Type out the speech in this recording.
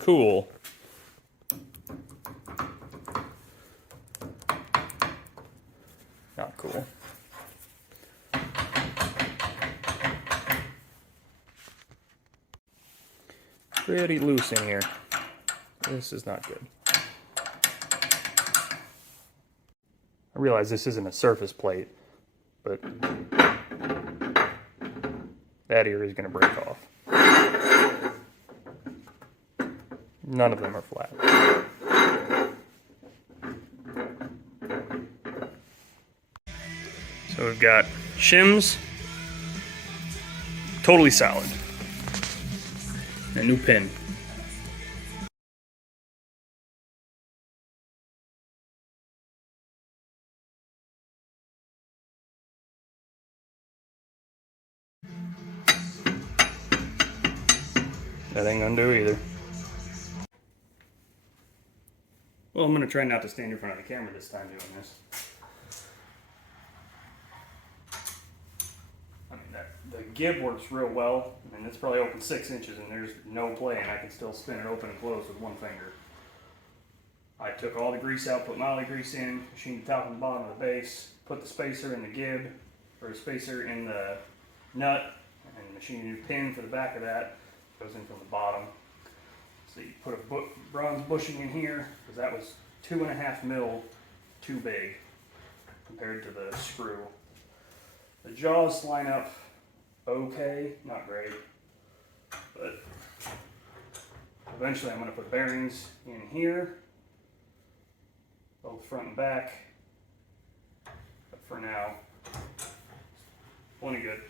Cool. Not cool. Pretty loose in here. This is not good. I realize this isn't a surface plate, but that ear is going to break off. None of them are flat. So we've got shims, totally solid. A new pin. That ain't gonna do either. Well, I'm gonna try not to stand in front of the camera this time doing this. I mean, the gib works real well. I mean, it's probably open 6 inches and there's no play, and I can still spin it open and close with one finger. I took all the grease out, put moly grease in, machined the top and bottom of the base, put the spacer in the gib, or the spacer in the nut, and machined a new pin for the back of that. Goes in from the bottom. So you put a bronze bushing in here, because that was 2.5 mil too big compared to the screw. The jaws line up okay, not great, but eventually I'm going to put bearings in here, both front and back, but for now, plenty good.